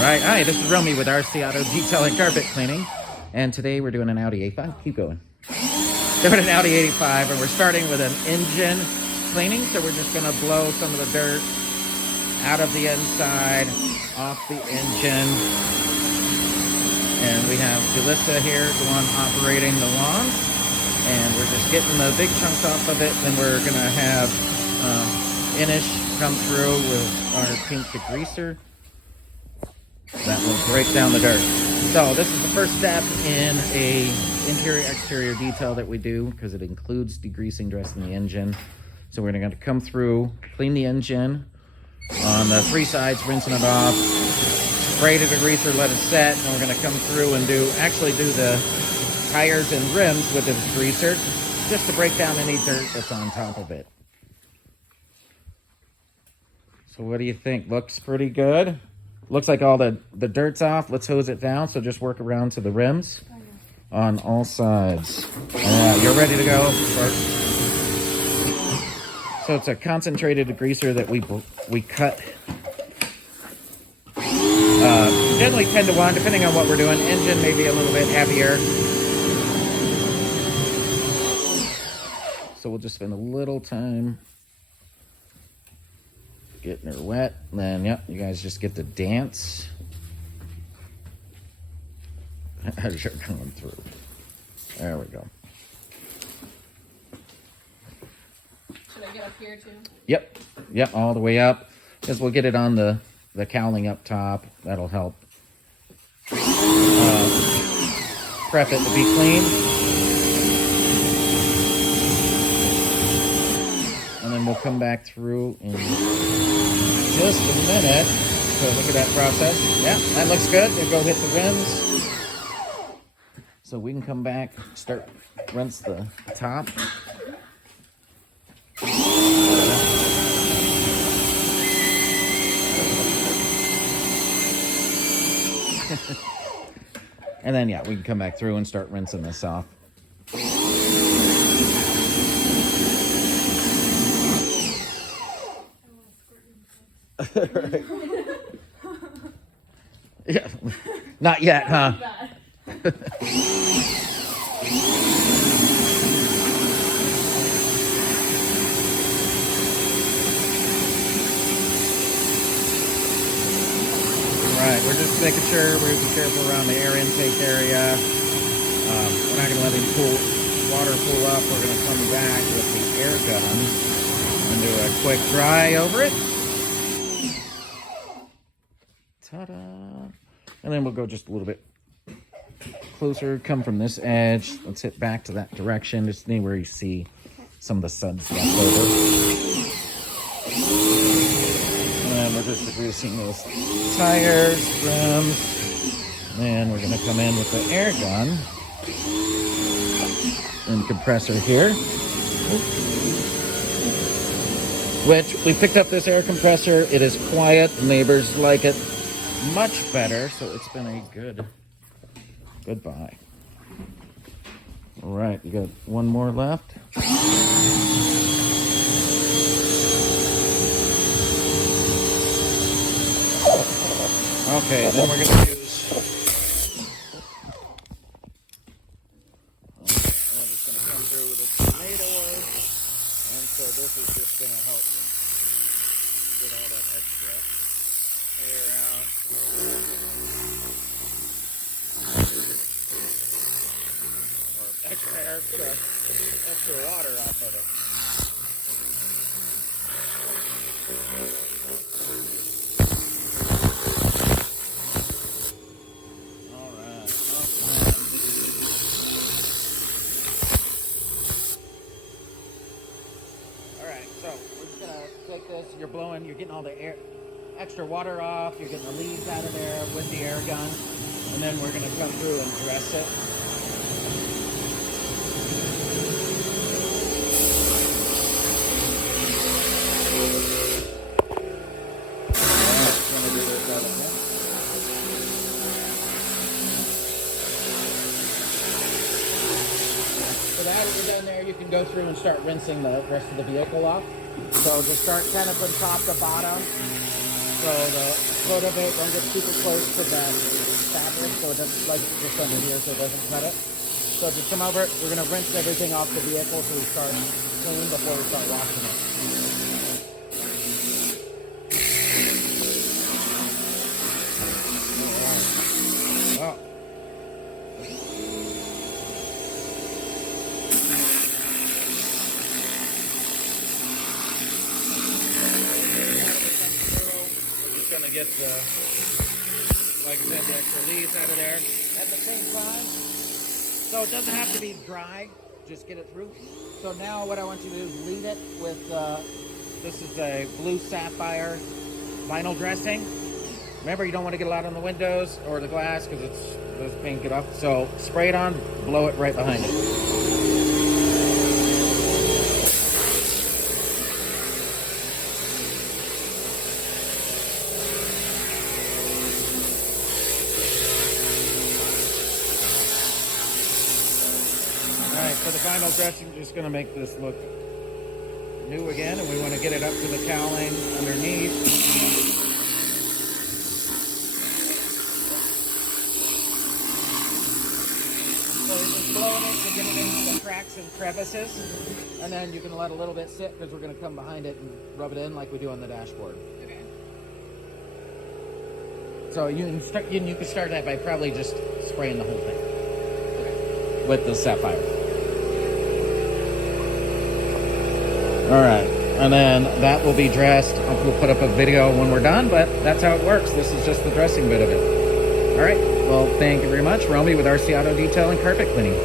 Right, hi, this is Romy with RC Auto Detail and Carpet Cleaning. And today we're doing an Audi A5. Keep going. Doing an Audi A5, and we're starting with an engine cleaning. So we're just gonna blow some of the dirt out of the inside, off the engine. And we have Jalissa here, the one operating the lawn. And we're just getting the big chunks off of it. Then we're gonna have Inish come through with our pink degreaser. That will break down the dirt. So this is the first step in a interior-exterior detail that we do, because it includes degreasing, dressing the engine. So we're going to come through, clean the engine on the three sides, rinsing it off, spray the degreaser, let it set, and we're going to come through and do the tires and rims with the degreaser, just to break down any dirt that's on top of it. So what do you think? Looks pretty good. Looks like all the dirt's off. Let's hose it down. So just work around to the rims on all sides. You're ready to go. So it's a concentrated degreaser that we cut generally 10 to 1, depending on what we're doing. Engine maybe a little bit heavier. So we'll just spend a little time getting her wet. And then, yep, you guys just get to dance as you're going through. There we go. Should I get up here too? Yep, all the way up, because we'll get it on the cowling up top. That'll help prep it to be clean. And then we'll come back through in just a minute. So look at that process. Yeah, that looks good. Then go hit the rims. So we can come back, start rinse the top. And then, yeah, we can come back through and start rinsing this off. Right. Yeah, not yet, huh? Right, we're just making sure we're careful around the air intake area. We're not going to let any water pool up. We're going to come back with the air gun and do a quick dry over it. Ta-da! And then we'll go just a little bit closer, come from this edge. Let's hit back to that direction, just anywhere you see some of the suds left over. And then we're just degreasing those tires, rims. And we're going to come in with the air gun and compressor here. Which, we picked up this air compressor. It is quiet. The neighbors like it much better, so it's been a good buy. All right, you got one more left. Okay, then we're gonna use. I'm just gonna come through with a tomato oil, and so this is just gonna help get all that extra air out. Or extra water off of it. All right. All right, so we're just gonna take this. You're getting all the extra water off. You're getting the leaves out of there with the air gun. And then we're gonna come through and dress it. So now that you're done there, you can go through and start rinsing the rest of the vehicle off. So just start kind of from top to bottom. so the foot of it don't get super close to that fabric, so it doesn't, like just under here, so it doesn't cut it. So just come over, we're gonna rinse everything off the vehicle so we start clean before we start washing it. Oh. We're just gonna get the, like I said, the extra leaves out of there at the same time. So it doesn't have to be dry, just get it through. So now what I want you to do is lead it with, this is a blue sapphire vinyl dressing. Remember, you don't want to get a lot on the windows or the glass because those paint get off. So spray it on, blow it right behind it. Alright, so the vinyl dressing is just going to make this look new again, and we want to get it up to the cowling underneath. So we're just blowing it to get it into the cracks and crevices, and then you can let a little bit sit because we're going to come behind it and rub it in like we do on the dashboard. Okay. So you can start that by probably just spraying the whole thing. Okay. With the sapphire. All right, and then that will be dressed. We'll put up a video when we're done, but that's how it works. This is just the dressing bit of it. All right, well, thank you very much. Romy with RC Auto Detail and Carpet Cleaning.